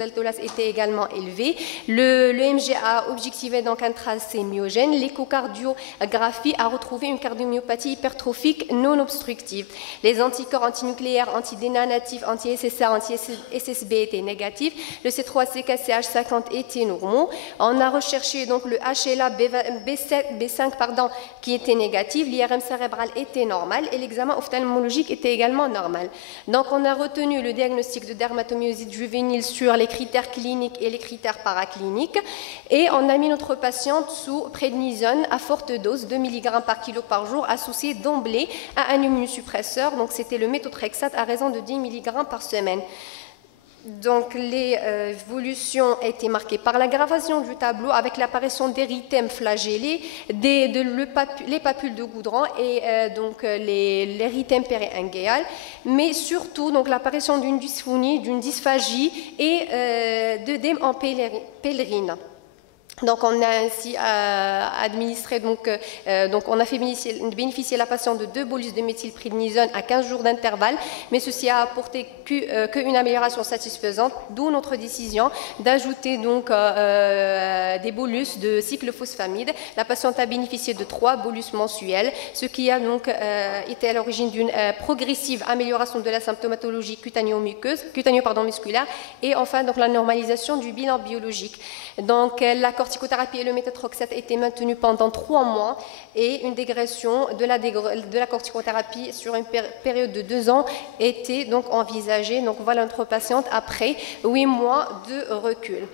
L'altolas était également élevé. Le MG a objectivé donc un tracé myogène. L'échocardiographie a retrouvé une cardiomyopathie hypertrophique non obstructive. Les anticorps antinucléaires, anti-DNA natifs, anti-SSA, anti-SSB étaient négatifs. Le C3CKCH50 était normaux. On a recherché donc le HLA B5 qui était négatif. L'IRM cérébral était normal et l'examen ophtalmologique était également normal. Donc on a retenu le diagnostic de dermatomyosite juvénile sur les critères cliniques et les critères paracliniques et on a mis notre patiente sous prednisone à forte dose, 2 mg par kilo par jour, associé d'emblée à un immunosuppresseur, donc c'était le méthotrexate à raison de 10 mg par semaine. Donc les évolutions étaient marquées par l'aggravation du tableau avec l'apparition d'érythèmes flagellés, les papules de Goudron et donc l'érythème périingéal, mais surtout donc l'apparition d'une dysphonie, d'une dysphagie et d'œdème en pèlerine. Donc on a ainsi administré, donc on a fait bénéficier la patiente de 2 bolus de méthylprednisone à 15 jours d'intervalle, mais ceci a apporté qu'une amélioration satisfaisante, d'où notre décision d'ajouter donc des bolus de cyclophosphamide. La patiente a bénéficié de 3 bolus mensuels, ce qui a donc été à l'origine d'une progressive amélioration de la symptomatologie musculaire et enfin donc la normalisation du bilan biologique. Donc la corticothérapie et le méthotrexate étaient maintenus pendant 3 mois et une dégression de la corticothérapie sur une période de 2 ans était donc envisagée. Donc voilà notre patiente après 8 mois de recul.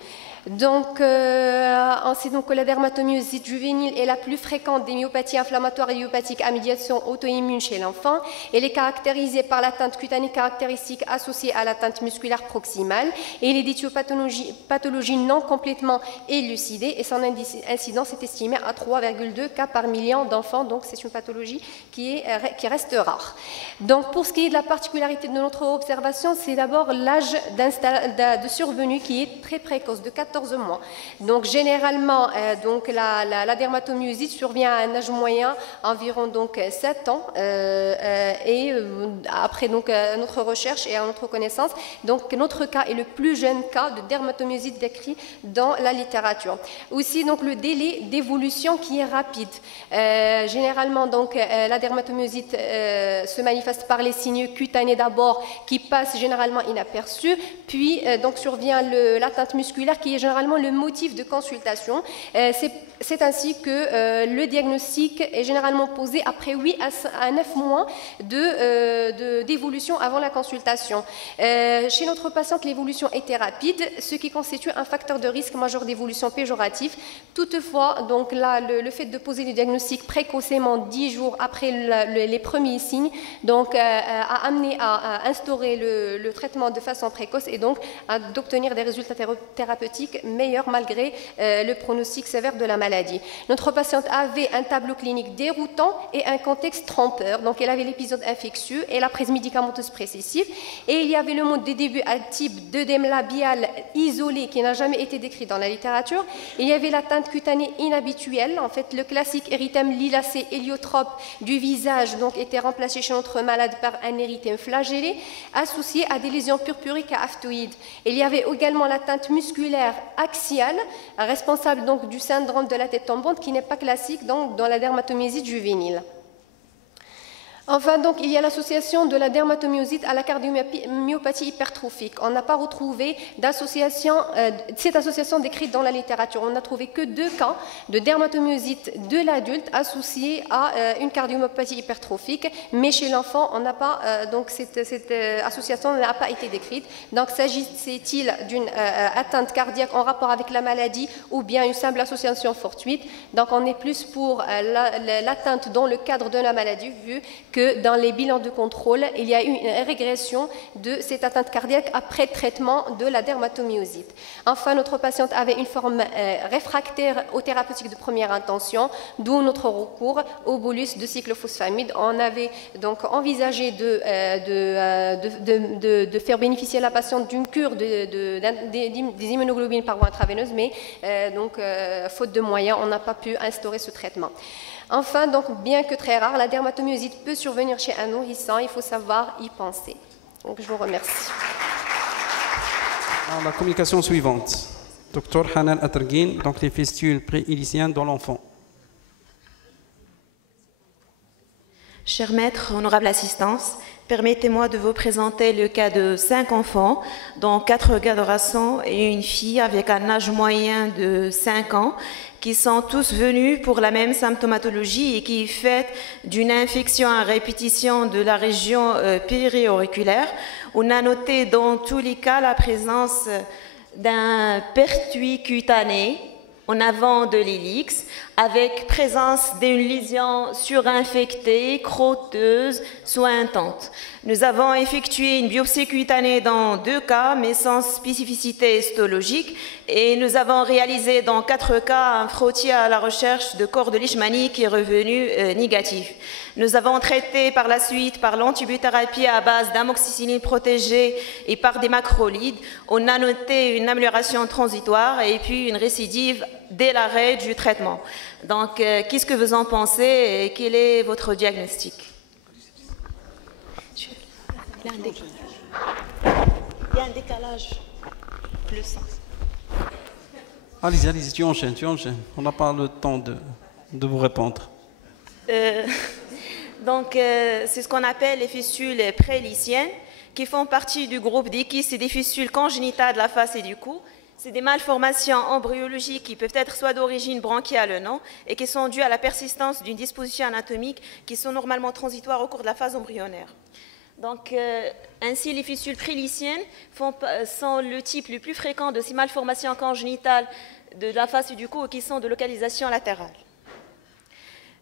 Donc, on sait donc que la dermatomyosite juvénile est la plus fréquente des myopathies inflammatoires et myopathiques à médiation auto-immune chez l'enfant. Elle est caractérisée par l'atteinte cutanée caractéristique associée à l'atteinte musculaire proximale et l'éditiopathologie non complètement élucidée et son incidence est estimée à 3,2 cas par million d'enfants. Donc, c'est une pathologie qui reste rare. Donc, pour ce qui est de la particularité de notre observation, c'est d'abord l'âge de survenue qui est très précoce, de 14 mois. Donc généralement, donc la dermatomyosite survient à un âge moyen environ donc 7 ans et après donc notre recherche et à notre connaissance, donc notre cas est le plus jeune cas de dermatomyosite décrit dans la littérature. Aussi donc le délai d'évolution qui est rapide. Généralement donc la dermatomyosite se manifeste par les signes cutanés d'abord qui passent généralement inaperçus, puis donc survient l'atteinte musculaire qui est généralement le motif de consultation. C'est ainsi que le diagnostic est généralement posé après 8 à 9 mois d'évolution avant la consultation. Chez notre patiente, l'évolution était rapide, ce qui constitue un facteur de risque majeur d'évolution péjoratif. Toutefois, donc là, le fait de poser le diagnostic précocement 10 jours après les premiers signes donc, a amené à instaurer le traitement de façon précoce et donc d'obtenir des résultats thérapeutiques meilleur malgré le pronostic sévère de la maladie. Notre patiente avait un tableau clinique déroutant et un contexte trompeur. Donc, elle avait l'épisode infectieux et la prise médicamenteuse précessive. Et il y avait le mode de début à type d'œdème labial isolé qui n'a jamais été décrit dans la littérature. Il y avait l'atteinte cutanée inhabituelle. En fait, le classique érythème lilacé héliotrope du visage donc, était remplacé chez notre malade par un érythème flagellé associé à des lésions purpuriques à aftoïdes. Il y avait également l'atteinte musculaire axiale, responsable donc du syndrome de la tête tombante qui n'est pas classique donc, dans la dermatomyosite juvénile. Enfin, donc, il y a l'association de la dermatomyosite à la cardiomyopathie hypertrophique. On n'a pas retrouvé cette association décrite dans la littérature. On n'a trouvé que 2 cas de dermatomyosite de l'adulte associée à une cardiomyopathie hypertrophique, mais chez l'enfant, on n'a pas donc cette association n'a pas été décrite. Donc, s'agissait-il d'une atteinte cardiaque en rapport avec la maladie ou bien une simple association fortuite? Donc, on est plus pour l'atteinte dans le cadre de la maladie, vu que dans les bilans de contrôle, il y a eu une régression de cette atteinte cardiaque après traitement de la dermatomyosite. Enfin, notre patiente avait une forme réfractaire aux thérapeutiques de première intention, d'où notre recours au bolus de cyclophosphamide. On avait donc envisagé de faire bénéficier la patiente d'une cure des immunoglobulines par voie intraveineuse, mais donc, faute de moyens, on n'a pas pu instaurer ce traitement. Enfin, donc, bien que très rare, la dermatomyosite peut survenir chez un nourrisson, il faut savoir y penser. Donc, je vous remercie. La communication suivante. Docteur Hanan Aterguine, donc les fistules pré-iliciennes dans l'enfant. Cher maître, honorable assistance, permettez-moi de vous présenter le cas de 5 enfants, dont 4 garçons et une fille avec un âge moyen de 5 ans, qui sont tous venus pour la même symptomatologie et qui est faite d'une infection à répétition de la région périauriculaire. On a noté dans tous les cas la présence d'un pertuis cutané en avant de l'hélix, avec présence d'une lésion surinfectée, crotteuse, sointante. Nous avons effectué une biopsie cutanée dans 2 cas, mais sans spécificité histologique, et nous avons réalisé dans 4 cas un frottis à la recherche de corps de leishmanie qui est revenu négatif. Nous avons traité par la suite par l'antibiothérapie à base d'amoxicilline protégée et par des macrolides. On a noté une amélioration transitoire et puis une récidive dès l'arrêt du traitement. Donc, qu'est-ce que vous en pensez et quel est votre diagnostic? Il y a un décalage. Le sens. Allez-y, tu enchaînes. On n'a pas le temps de vous répondre. Donc, c'est ce qu'on appelle les fistules pré-iliciennes, qui font partie du groupe des kystes et des fistules congénitales de la face et du cou. C'est des malformations embryologiques qui peuvent être soit d'origine bronchiale ou non, et qui sont dues à la persistance d'une disposition anatomique qui sont normalement transitoires au cours de la phase embryonnaire. Donc, ainsi, les fistules pré-iliciennes sont le type le plus fréquent de ces malformations congénitales de la face et du cou qui sont de localisation latérale.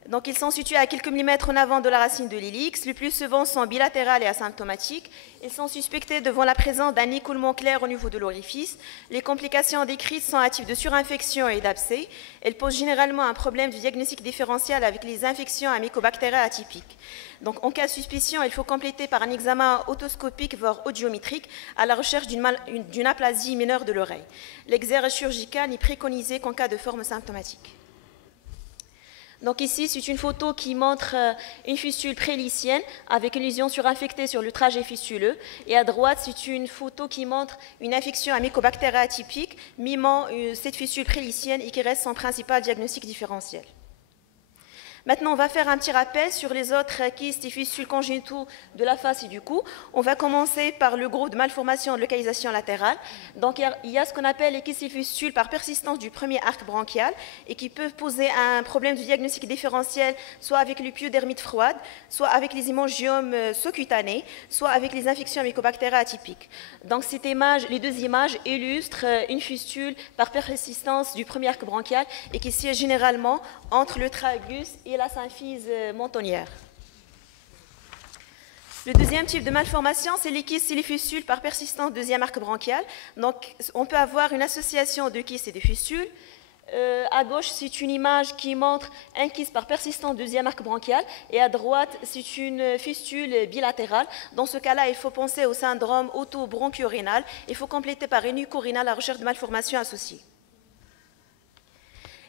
Donc, ils sont situés à quelques millimètres en avant de la racine de l'hélix. Le plus souvent, sont bilatérales et asymptomatiques. Ils sont suspectés devant la présence d'un écoulement clair au niveau de l'orifice. Les complications décrites sont à type de surinfection et d'abcès. Elles posent généralement un problème de diagnostic différentiel avec les infections à mycobactéries atypiques. Donc, en cas de suspicion, il faut compléter par un examen otoscopique, voire audiométrique, à la recherche d'une aplasie mineure de l'oreille. L'examen chirurgical n'est préconisé qu'en cas de forme symptomatique. Donc ici, c'est une photo qui montre une fistule pré-ilicienne avec une lésion surinfectée sur le trajet fistuleux. Et à droite, c'est une photo qui montre une infection à mycobactéries atypique mimant cette fistule pré-ilicienne et qui reste son principal diagnostic différentiel. Maintenant, on va faire un petit rappel sur les autres kystes et fistules congénitaux de la face et du cou. On va commencer par le groupe de malformations de localisation latérale. Donc, il y a ce qu'on appelle les kystes et fistules par persistance du premier arc bronchial et qui peuvent poser un problème de diagnostic différentiel, soit avec le pyodermite froide, soit avec les hémangiomes sous-cutanés, soit avec les infections mycobactériennes atypiques. Donc, les 2 images illustrent une fistule par persistance du premier arc bronchial et qui siège généralement entre le tragus et la symphyse mentonnière. Le deuxième type de malformation, c'est les kystes et les fistules par persistance du 2e arc bronchial. Donc, on peut avoir une association de kystes et de fistules. À gauche, c'est une image qui montre un kyste par persistance du 2e arc bronchial. Et à droite, c'est une fistule bilatérale. Dans ce cas-là, il faut penser au syndrome auto-bronchiorénal. Il faut compléter par une ucorénale à la recherche de malformations associées.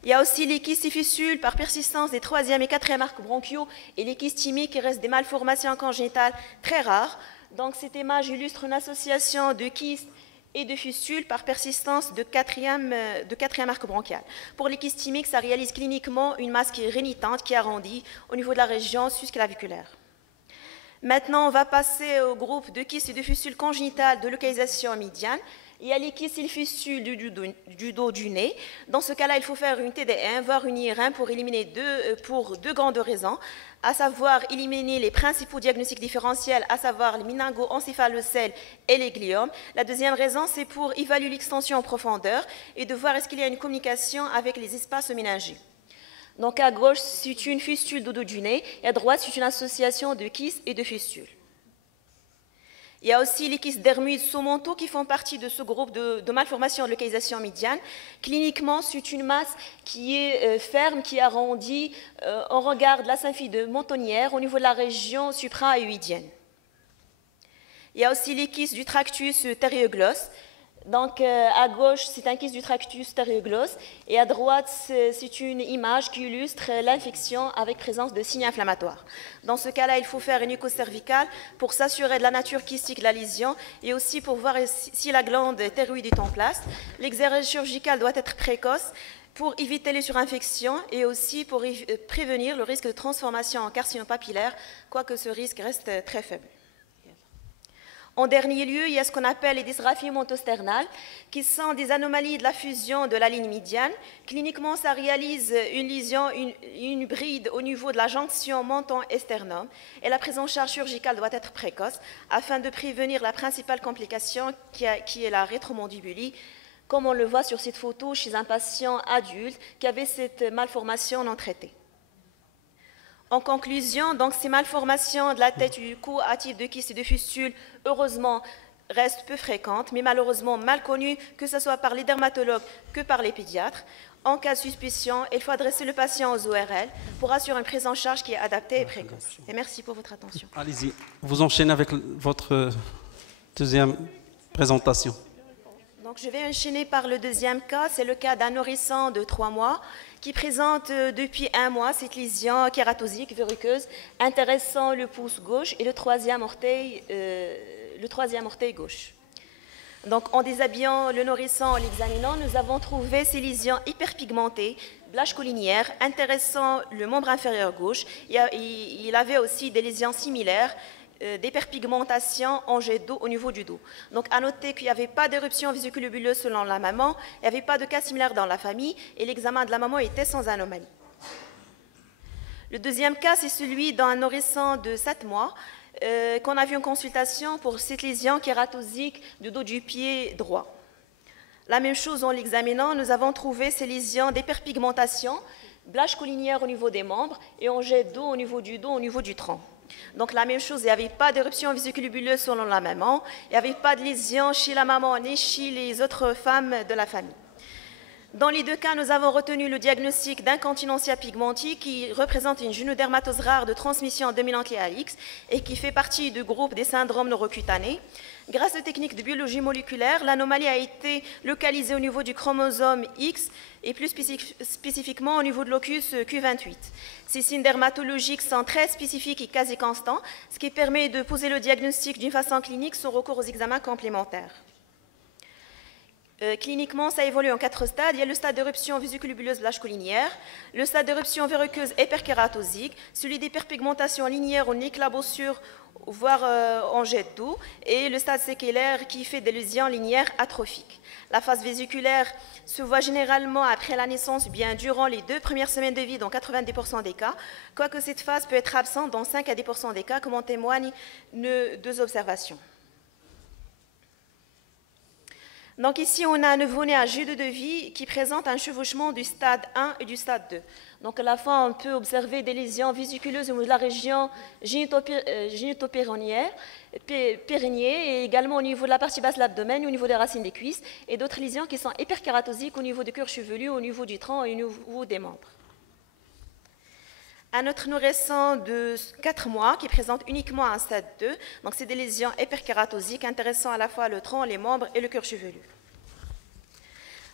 Il y a aussi les kystes et fistules par persistance des 3e et 4e arcs bronchiaux et les kystes thymiques qui restent des malformations congénitales très rares. Donc cette image illustre une association de kystes et de fistules par persistance de 4e arc bronchial. Pour les kystes thymiques, ça réalise cliniquement une masse qui est rénitente, qui est arrondie au niveau de la région susclaviculaire. Maintenant, on va passer au groupe de kystes et de fistules congénitales de localisation médiane. Il y a les kystes et les fistules du dos du nez. Dans ce cas-là, il faut faire une TD1, voire une IR1 pour 2 grandes raisons, à savoir éliminer les principaux diagnostics différentiels, à savoir les méningo-encéphalocèles et les gliomes. La deuxième raison, c'est pour évaluer l'extension en profondeur et de voir est-ce qu'il y a une communication avec les espaces méningés. Donc à gauche, c'est une fistule du dos du nez, et à droite, c'est une association de kystes et de fistules. Il y a aussi les kystes dermoïdes sous-mentaux qui font partie de ce groupe de malformations de localisation médiane. Cliniquement, c'est une masse qui est ferme, qui est arrondie. On regarde la symphyse mentonnière au niveau de la région supra-hyoïdienne. Il y a aussi les kystes du tractus térioglosse. Donc, à gauche, c'est un kyste du tractus stéréoglosse et à droite, c'est une image qui illustre l'infection avec présence de signes inflammatoires. Dans ce cas-là, il faut faire une écho cervicale pour s'assurer de la nature kystique de la lésion et aussi pour voir si la glande thyroïde est en place. L'examen chirurgical doit être précoce pour éviter les surinfections et aussi pour prévenir le risque de transformation en carcinome papillaire, quoique ce risque reste très faible. En dernier lieu, il y a ce qu'on appelle les dysgraphies montosternales, qui sont des anomalies de la fusion de la ligne médiane. Cliniquement, ça réalise une lésion, une bride au niveau de la jonction menton-esternum, et la prise en charge chirurgicale doit être précoce afin de prévenir la principale complication qui est la rétromandibulie, comme on le voit sur cette photo chez un patient adulte qui avait cette malformation non traitée. En conclusion, donc, ces malformations de la tête et du cou à type de kyste et de fistule, heureusement, restent peu fréquentes, mais malheureusement mal connues, que ce soit par les dermatologues que par les pédiatres. En cas de suspicion, il faut adresser le patient aux ORL pour assurer une prise en charge qui est adaptée et précoce. Et merci pour votre attention. Allez-y, vous enchaînez avec votre deuxième présentation. Donc, je vais enchaîner par le deuxième cas. C'est le cas d'un nourrisson de 3 mois qui présente depuis 1 mois cette lésion kératosique verruqueuse intéressant le pouce gauche et le troisième orteil gauche. Donc, en déshabillant le nourrisson, en l'examinant, nous avons trouvé ces lésions hyperpigmentées, blaches collinières, intéressant le membre inférieur gauche. Il avait aussi des lésions similaires, d'hyperpigmentation en jet d'eau au niveau du dos. Donc, à noter qu'il n'y avait pas d'éruption vésiculobuleuse selon la maman, il n'y avait pas de cas similaire dans la famille et l'examen de la maman était sans anomalie. Le deuxième cas, c'est celui d'un nourrisson de 7 mois qu'on a vu en consultation pour cette lésion kératosique du dos du pied droit. La même chose en l'examinant, nous avons trouvé ces lésions d'hyperpigmentation, blaches collinières au niveau des membres et en jet d'eau au niveau du dos, au niveau du tronc. Donc la même chose, il n'y avait pas d'éruption vésiculobuleuse selon la maman, il n'y avait pas de lésion chez la maman ni chez les autres femmes de la famille. Dans les deux cas, nous avons retenu le diagnostic d'incontinentia pigmenti qui représente une gynodermatose rare de transmission dominante liée à X et qui fait partie du groupe des syndromes neurocutanés. Grâce aux techniques de biologie moléculaire, l'anomalie a été localisée au niveau du chromosome X et plus spécifiquement au niveau de l'ocus Q28. Ces signes dermatologiques sont très spécifiques et quasi constants, ce qui permet de poser le diagnostic d'une façon clinique sans recours aux examens complémentaires. Cliniquement, ça évolue en 4 stades. Il y a le stade d'éruption vésiculobuleuse blache collinière, le stade d'éruption verruqueuse hyperkératosique, celui d'hyperpigmentation linéaire en éclaboussure, voire en jet d'eau, et le stade séquelaire qui fait des lésions linéaires atrophiques. La phase vésiculaire se voit généralement après la naissance, bien durant les 2 premières semaines de vie dans 90% des cas, quoique cette phase peut être absente dans 5 à 10% des cas, comme en témoignent 2 observations. Donc ici, on a un nouveau-né à J2 de vie qui présente un chevauchement du stade 1 et du stade 2. Donc à la fois, on peut observer des lésions vésiculeuses au niveau de la région génitopéronienne et également au niveau de la partie basse de l'abdomen, au niveau des racines des cuisses, et d'autres lésions qui sont hyperkératosiques au niveau du cuir chevelu, au niveau du tronc et au niveau des membres. Un autre nourrisson de 4 mois qui présente uniquement un stade 2, donc c'est des lésions hyperkératosiques intéressant à la fois le tronc, les membres et le cuir chevelu.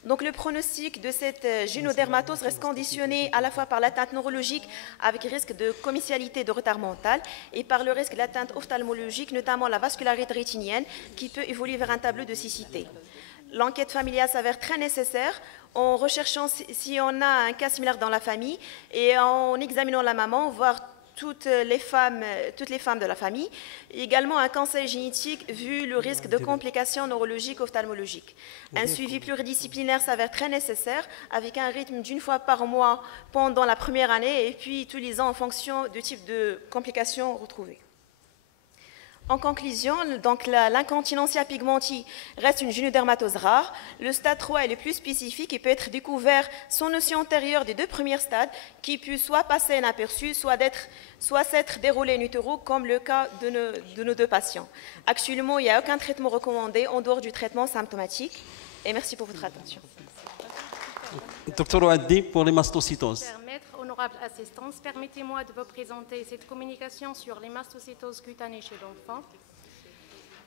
Donc le pronostic de cette gynodermatose reste conditionné à la fois par l'atteinte neurologique avec risque de commercialité de retard mental et par le risque d'atteinte ophtalmologique, notamment la vascularité rétinienne qui peut évoluer vers un tableau de cécité. L'enquête familiale s'avère très nécessaire en recherchant si on a un cas similaire dans la famille et en examinant la maman, voir toutes les femmes de la famille. Également un conseil génétique vu le risque de complications neurologiques ophtalmologiques. Un suivi pluridisciplinaire s'avère très nécessaire avec un rythme d'1 fois par mois pendant la première année et puis tous les ans en fonction du type de complications retrouvées. En conclusion, donc l'incontinentia pigmenti reste une gynodermatose rare. Le stade 3 est le plus spécifique et peut être découvert sans notion antérieure des 2 premiers stades qui peut soit passer inaperçu, soit s'être déroulé in utero, comme le cas de nos 2 patients. Actuellement, il n'y a aucun traitement recommandé en dehors du traitement symptomatique. Et merci pour votre attention. Docteur Ouaddi, pour les mastocytoses. Honorable assistance, permettez-moi de vous présenter cette communication sur les mastocytoses cutanées chez l'enfant.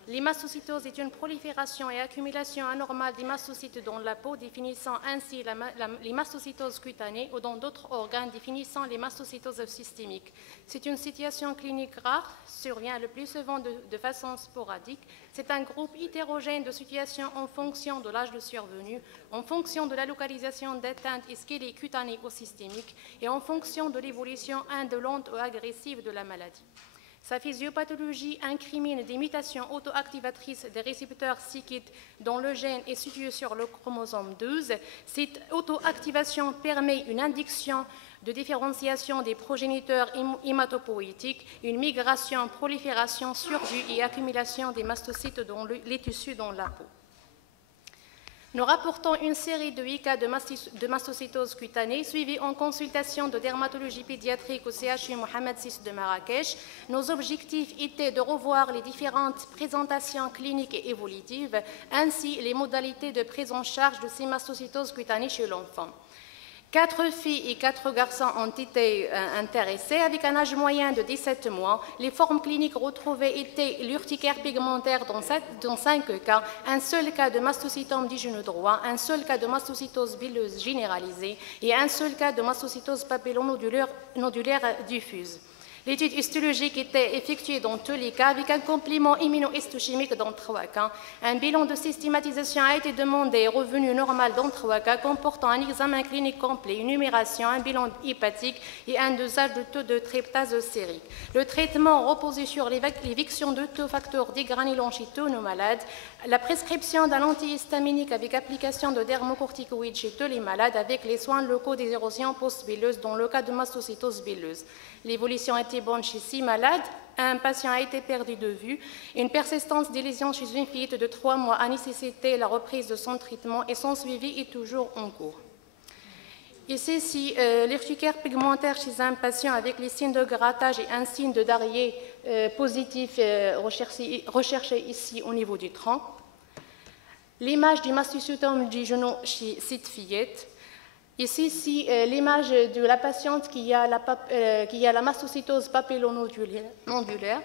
L'hémastocytose est une prolifération et accumulation anormale des mastocytes dans la peau, définissant ainsi les mastocytoses cutanées ou dans d'autres organes, définissant les mastocytoses systémiques. C'est une situation clinique rare, survient le plus souvent de façon sporadique. C'est un groupe hétérogène de situations en fonction de l'âge de survenue, en fonction de la localisation d'atteinte est-ce qu'elle est cutanée ou systémique, et en fonction de l'évolution indolente ou agressive de la maladie. Sa physiopathologie incrimine des mutations auto-activatrices des récepteurs c-KIT dont le gène est situé sur le chromosome 12. Cette auto-activation permet une induction de différenciation des progéniteurs hématopoïétiques, une migration, prolifération, survie et accumulation des mastocytes dans les tissus dans la peau. Nous rapportons une série de 8 cas de mastocytose cutanée suivis en consultation de dermatologie pédiatrique au CHU Mohamed VI de Marrakech. Nos objectifs étaient de revoir les différentes présentations cliniques et évolutives, ainsi les modalités de prise en charge de ces mastocytoses cutanées chez l'enfant. 4 filles et 4 garçons ont été intéressés avec un âge moyen de 17 mois. Les formes cliniques retrouvées étaient l'urticaire pigmentaire dans 5 cas, un seul cas de mastocytome du genou droit, un seul cas de mastocytose bileuse généralisée et un seul cas de mastocytose papillonodulaire diffuse. L'étude histologique était effectuée dans tous les cas avec un complément immunohistochimique dans 3 cas. Un bilan de systématisation a été demandé et revenu normal dans 3 cas, comportant un examen clinique complet, une numération, un bilan hépatique et un dosage de taux de tryptase sérique. Le traitement reposait sur l'éviction de tout facteur dégranulants chez tous nos malades, la prescription d'un antihistaminique avec application de dermocorticoïdes chez tous les malades avec les soins locaux des érosions post-billeuses dans le cas de mastocytose bileuse. L'évolution était bonne chez 6 malades, un patient a été perdu de vue, une persistance des lésions chez une fillette de 3 mois a nécessité la reprise de son traitement et son suivi est toujours en cours. Ici, l'urticaire pigmentaire chez un patient avec les signes de grattage et un signe de Darrier positif recherché ici au niveau du tronc. L'image du mastocytome du genou chez cette fillette. Ici, l'image de la patiente qui a la mastocytose papillonodulaire.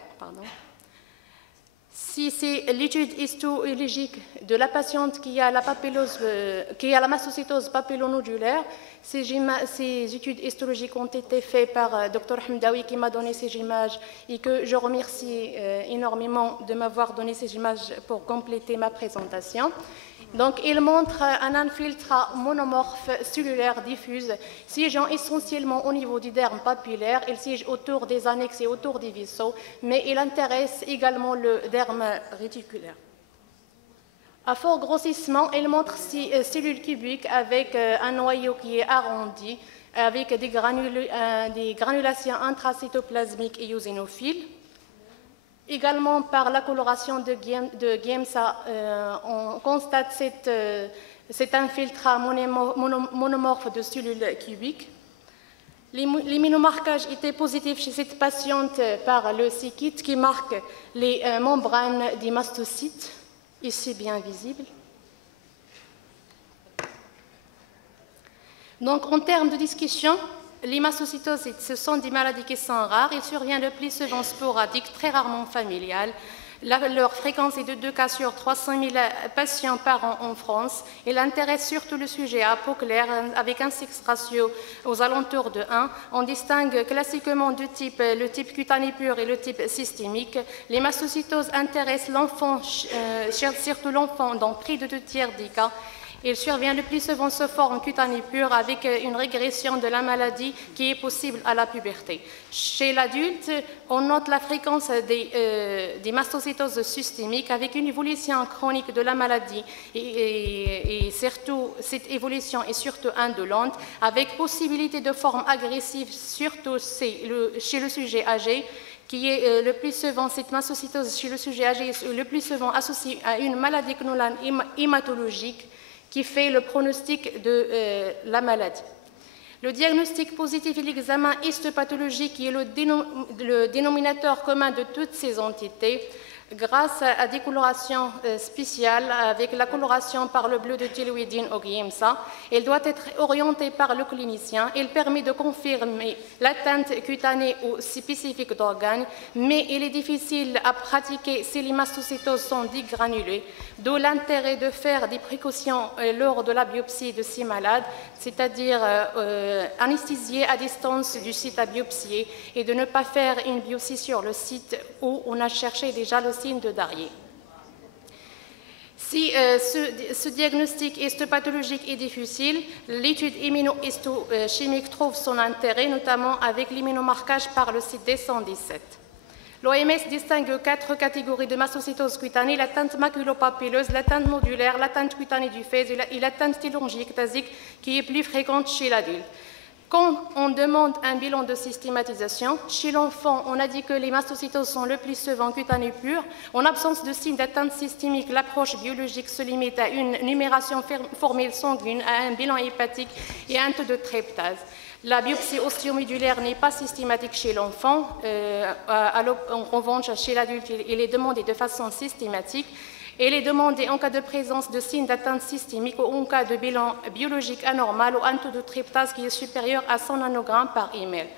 Si c'est l'étude histologique de la patiente qui a la mastocytose papillonodulaire, ces études histologiques ont été faites par Dr Hamdawi qui m'a donné ces images et que je remercie énormément de m'avoir donné ces images pour compléter ma présentation. Donc, il montre un infiltrat monomorphe cellulaire diffuse, siégeant essentiellement au niveau du derme papillaire. Il siège autour des annexes et autour des vaisseaux, mais il intéresse également le derme réticulaire. À fort grossissement, il montre 6 cellules cubiques avec un noyau qui est arrondi, avec des granulations intracytoplasmiques et eosinophiles. Également, par la coloration de Giemsa, on constate cet infiltrat monomorphe de cellules cubiques. L'immunomarquage était positif chez cette patiente par le c-KIT qui marque les membranes des mastocytes, ici bien visible. Donc, en termes de discussion, les mastocytoses, ce sont des maladies qui sont rares. Ils surviennent le plus souvent sporadiques, très rarement familiales. Leur fréquence est de 2 cas sur 300 000 patients par an en France. Il intéresse surtout le sujet à peau claire avec un sexe ratio aux alentours de 1. On distingue classiquement deux types, le type cutané pur et le type systémique. Les mastocytoses intéressent l'enfant, surtout l'enfant, dans près de 2 tiers des cas. Il survient le plus souvent sous forme cutanée pure avec une régression de la maladie qui est possible à la puberté. Chez l'adulte, on note la fréquence des mastocytoses systémiques avec une évolution chronique de la maladie et surtout, cette évolution est surtout indolente avec possibilité de forme agressive, surtout chez le sujet âgé, qui est le plus souvent, cette mastocytose chez le sujet âgé est le plus souvent associée à une maladie cnolane hématologique qui fait le pronostic de la maladie. Le diagnostic positif et l'examen histopathologique qui est le dénominateur commun de toutes ces entités. Grâce à des colorations spéciales, avec la coloration par le bleu de thyroïdine au GIMSA, elle doit être orientée par le clinicien. Elle permet de confirmer l'atteinte cutanée ou spécifique d'organes, mais il est difficile à pratiquer si les mastocytoses sont dégranulées, d'où l'intérêt de faire des précautions lors de la biopsie de ces malades, c'est-à-dire anesthésier à distance du site à biopsier et de ne pas faire une biopsie sur le site où on a cherché déjà le signe de Darrier. Si ce diagnostic histopathologique est difficile, l'étude immunohistochimique trouve son intérêt, notamment avec l'immunomarquage par le site D117. L'OMS distingue 4 catégories de mastocytose cutanée: l'atteinte maculopapilleuse, l'atteinte nodulaire, l'atteinte cutanée du phèse et l'atteinte télangiectasique qui est plus fréquente chez l'adulte. Quand on demande un bilan de systématisation, chez l'enfant, on a dit que les mastocytoses sont le plus souvent cutanées pures. En absence de signes d'atteinte systémique, l'approche biologique se limite à une numération formelle sanguine, à un bilan hépatique et à un taux de tryptase. La biopsie ostéomédulaire n'est pas systématique chez l'enfant. En revanche, chez l'adulte, il est demandé de façon systématique. Elle est demandée en cas de présence de signes d'atteinte systémique ou en cas de bilan biologique anormal ou un taux de tryptase qui est supérieur à 100 nanogrammes par ml.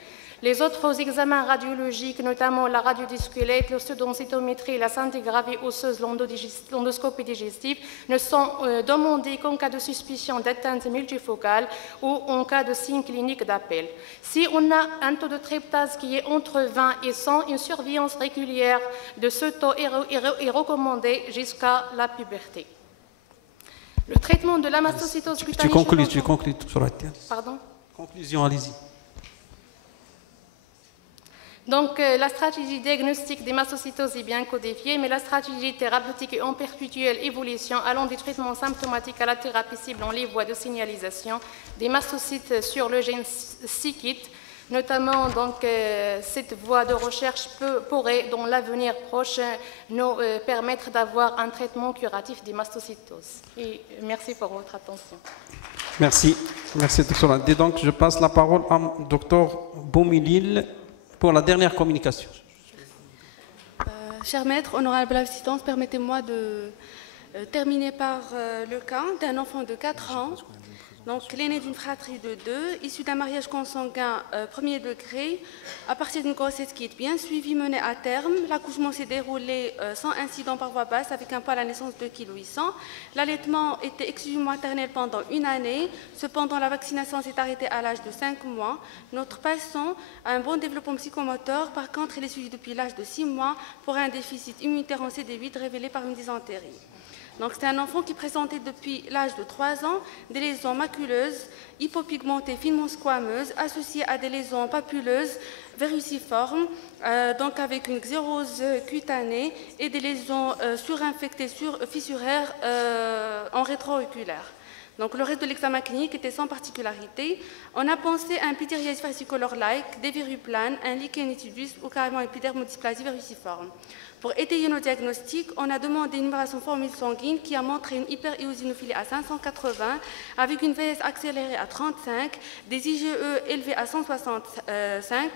Les autres examens radiologiques, notamment la radio du squelette, l'ostodensitométrie, la scintigraphie osseuse, l'endoscopie digestive, ne sont demandés qu'en cas de suspicion d'atteinte multifocale ou en cas de signes cliniques d'appel. Si on a un taux de tryptase qui est entre 20 et 100, une surveillance régulière de ce taux est recommandée jusqu'à la puberté. Le traitement de la mastocytose cutanée... Tu conclus, Pardon ? Conclusion, allez-y. Donc, la stratégie diagnostique des mastocytoses est bien codifiée, mais la stratégie thérapeutique est en perpétuelle évolution, allant du traitement symptomatique à la thérapie ciblant les voies de signalisation des mastocytes sur le gène c-KIT. Notamment, donc, cette voie de recherche pourrait, dans l'avenir proche, nous permettre d'avoir un traitement curatif des mastocytoses. Et merci pour votre attention. Merci. Merci, docteur. Et donc, je passe la parole à docteur Boumilil pour la dernière communication. Cher maître, honorable assistance, permettez-moi de terminer par le cas d'un enfant de 4 ans. Donc, l'aîné d'une fratrie de 2, issu d'un mariage consanguin premier degré, à partir d'une grossesse qui est bien suivie, menée à terme. L'accouchement s'est déroulé sans incident par voie basse, avec un poids à la naissance de 2,8 kg. L'allaitement était exclusivement maternel pendant 1 année. Cependant, la vaccination s'est arrêtée à l'âge de 5 mois. Notre patient a un bon développement psychomoteur. Par contre, il est suivi depuis l'âge de 6 mois pour un déficit immunitaire en CD8 révélé par une dysentérie. Donc, c'est un enfant qui présentait depuis l'âge de 3 ans des lésions maculeuses, hypopigmentées, finement squameuses, associées à des lésions papuleuses verruciformes, donc avec une xérose cutanée et des lésions surinfectées, fissuraires en rétroauriculaire. Donc, le reste de l'examen clinique était sans particularité. On a pensé à un pityriasis fascicolore-like, des verrues planes, un lichen nitidus ou carrément une épidermodysplasie verruciforme. Pour étayer nos diagnostics, on a demandé une numération formule sanguine qui a montré une hyperéosinophilie à 580 avec une VS accélérée à 35, des IgE élevés à 165.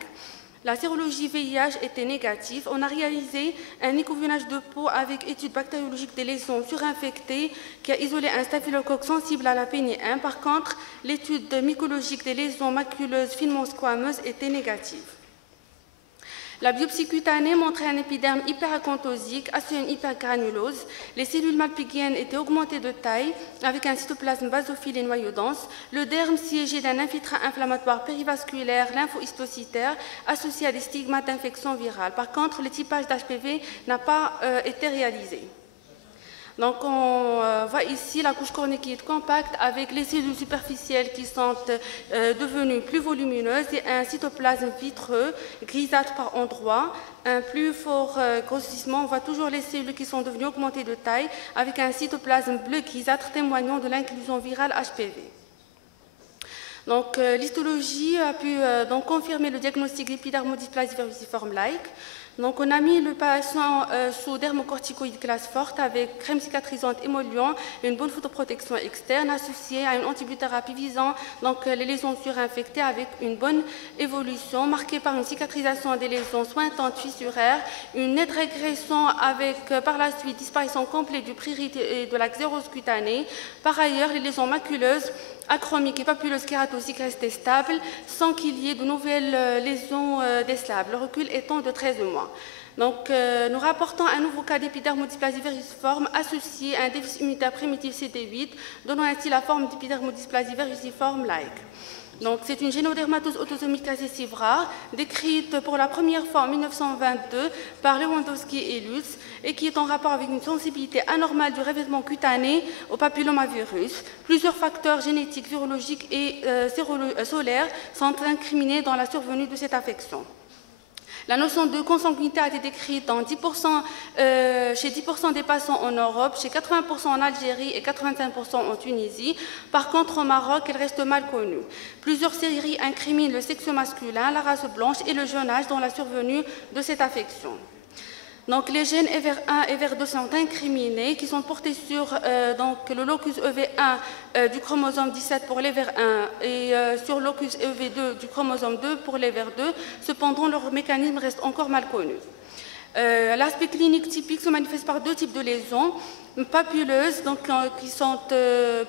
La sérologie VIH était négative. On a réalisé un écouvillonnage de peau avec étude bactériologique des lésions surinfectées qui a isolé un staphylocoque sensible à la PNI1. Par contre, l'étude mycologique des lésions maculeuses finement squameuses était négative. La biopsie cutanée montrait un épiderme hyperacanthosique associé à une hypergranulose. Les cellules malpighiennes étaient augmentées de taille avec un cytoplasme basophile et noyau dense. Le derme siégé d'un infiltrat inflammatoire périvasculaire lymphohistiocytaire associé à des stigmates d'infection virale. Par contre, le typage d'HPV n'a pas été réalisé. Donc, on voit ici la couche cornée qui est compacte avec les cellules superficielles qui sont devenues plus volumineuses et un cytoplasme vitreux, grisâtre par endroits. Un plus fort grossissement, on voit toujours les cellules qui sont devenues augmentées de taille avec un cytoplasme bleu grisâtre témoignant de l'inclusion virale HPV. Donc, l'histologie a pu donc confirmer le diagnostic d'épidermodysplasie verruciforme-like. Donc, on a mis le patient sous dermocorticoïde classe forte avec crème cicatrisante émollient et une bonne photoprotection externe associée à une antibiothérapie visant donc, les lésions surinfectées avec une bonne évolution marquée par une cicatrisation des lésions sointantes fissuraires, une nette régression avec par la suite disparition complète du prurite et de la xérose cutanée. Par ailleurs, les lésions maculeuses, achromiques et papuleuses kératosiques restaient stables sans qu'il y ait de nouvelles lésions décelables, le recul étant de 13 mois. Donc, nous rapportons un nouveau cas d'épidermodysplasie verruciforme associé à un déficit immunitaire primitif CD8, donnant ainsi la forme d'épidermodysplasie verruciforme-like. Donc, c'est une génodermatose autosomique récessive rare, décrite pour la première fois en 1922 par Lewandowski et Lutz, et qui est en rapport avec une sensibilité anormale du revêtement cutané au papillomavirus. Plusieurs facteurs génétiques, virologiques et solaires sont incriminés dans la survenue de cette affection. La notion de consanguinité a été décrite dans 10%, chez 10% des patients en Europe, chez 80% en Algérie et 85% en Tunisie. Par contre, au Maroc, elle reste mal connue. Plusieurs séries incriminent le sexe masculin, la race blanche et le jeune âge dans la survenue de cette affection. Donc, les gènes EVER1 et EVER2 sont incriminés, qui sont portés sur donc, le locus EV1 du chromosome 17 pour l'EVER1 et sur le locus EV2 du chromosome 2 pour l'EVER2. Cependant, leur mécanisme reste encore mal connu. L'aspect clinique typique se manifeste par deux types de lésions, papuleuses, donc, qui sont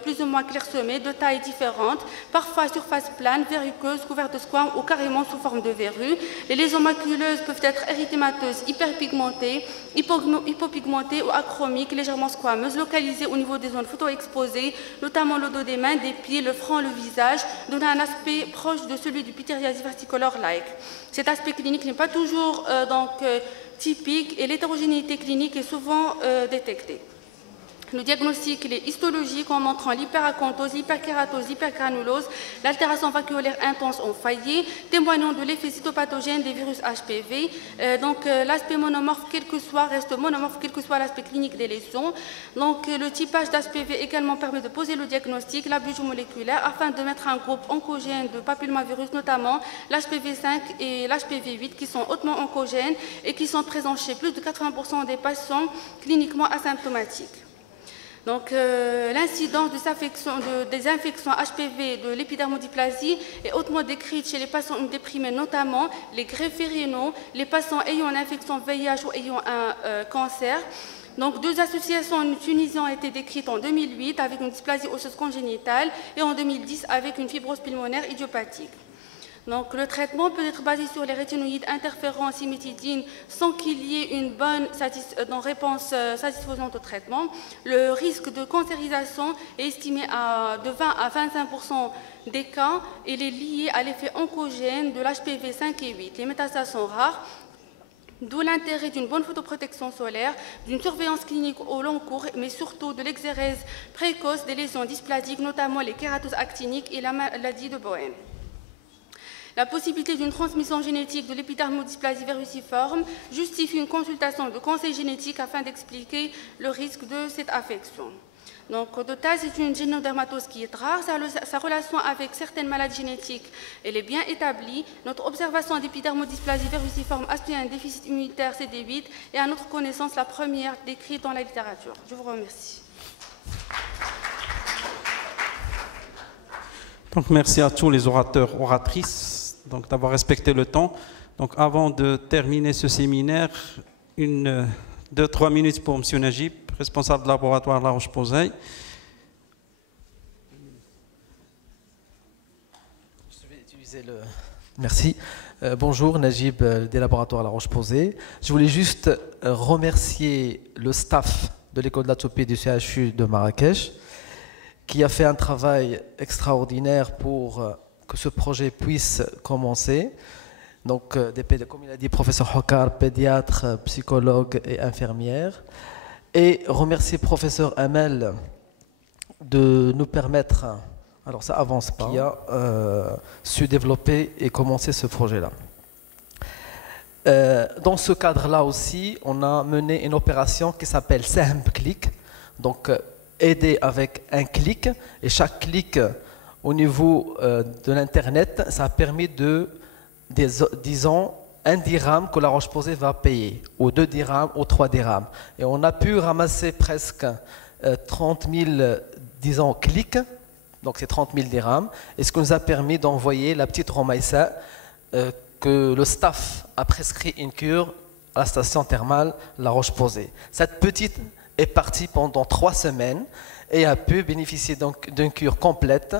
plus ou moins clairsemées, de tailles différentes, parfois à surface plane, verruqueuses, couvertes de squames ou carrément sous forme de verrues. Les lésions maculeuses peuvent être érythémateuses, hyperpigmentées, hypopigmentées ou achromiques, légèrement squameuses, localisées au niveau des zones photoexposées, notamment le dos des mains, des pieds, le front, le visage, donnant un aspect proche de celui du pityriasis versicolor-like. Cet aspect clinique n'est pas toujours typique et l'hétérogénéité clinique est souvent détectée. Le diagnostic est histologique en montrant l'hyperacontose, l'hyperkératose, l'hypergranulose, l'altération vacuolaire intense en foyer, témoignant de l'effet cytopathogène des virus HPV. L'aspect monomorphe, reste monomorphe, quel que soit l'aspect clinique des lésions. Donc, le typage d'HPV également permet de poser le diagnostic, la biomoléculaire, afin de mettre un groupe oncogène de papillomavirus, notamment l'HPV5 et l'HPV8, qui sont hautement oncogènes et qui sont présents chez plus de 80% des patients cliniquement asymptomatiques. Donc, l'incidence des infections HPV de l'épidermodysplasie est hautement décrite chez les patients déprimés, notamment les greffés rénaux, les patients ayant une infection VIH ou ayant un cancer. Donc, deux associations en Tunisie ont été décrites en 2008 avec une dysplasie osseuse congénitale et en 2010 avec une fibrose pulmonaire idiopathique. Donc, le traitement peut être basé sur les rétinoïdes interférents cimétidine sans qu'il y ait une bonne réponse satisfaisante au traitement. Le risque de cancérisation est estimé de 20 à 25% des cas et il est lié à l'effet oncogène de l'HPV 5 et 8. Les métastases sont rares, d'où l'intérêt d'une bonne photoprotection solaire, d'une surveillance clinique au long cours, mais surtout de l'exérèse précoce des lésions dysplasiques, notamment les kératoses actiniques et la maladie de Bowen. La possibilité d'une transmission génétique de l'épidermodysplasie verruciforme justifie une consultation de conseil génétique afin d'expliquer le risque de cette affection. Donc, au total, c'est une génodermatose qui est rare. Sa relation avec certaines maladies génétiques elle est bien établie. Notre observation d'épidermodysplasie verruciforme associe un déficit immunitaire CD8 et à notre connaissance la première décrite dans la littérature. Je vous remercie. Donc, merci à tous les orateurs, oratrices, d'avoir respecté le temps. Donc, avant de terminer ce séminaire, 2-3 minutes pour M. Najib, responsable de laboratoire La Roche-Posay. Je vais utiliser le... Merci. Bonjour, Najib des laboratoires La Roche-Posay. Je voulais juste remercier le staff de l'école d'atopie du CHU de Marrakech qui a fait un travail extraordinaire pour que ce projet puisse commencer. Donc, comme il a dit, professeur Hokar, pédiatre, psychologue et infirmière. Et remercier professeur Amel de nous permettre, alors ça avance pas, qui a su développer et commencer ce projet-là. Dans ce cadre-là aussi, on a mené une opération qui s'appelle Sahm Click, donc aider avec un clic, et chaque clic au niveau de l'Internet, ça a permis de, disons, 1 dirham que la Roche-Posay va payer, ou 2 dirhams, ou 3 dirhams. Et on a pu ramasser presque 30 000, disons, clics, donc c'est 30 000 dirhams, et ce qui nous a permis d'envoyer la petite Romaïssa, que le staff a prescrit une cure à la station thermale La Roche-Posay. Cette petite est partie pendant 3 semaines et a pu bénéficier donc d'une cure complète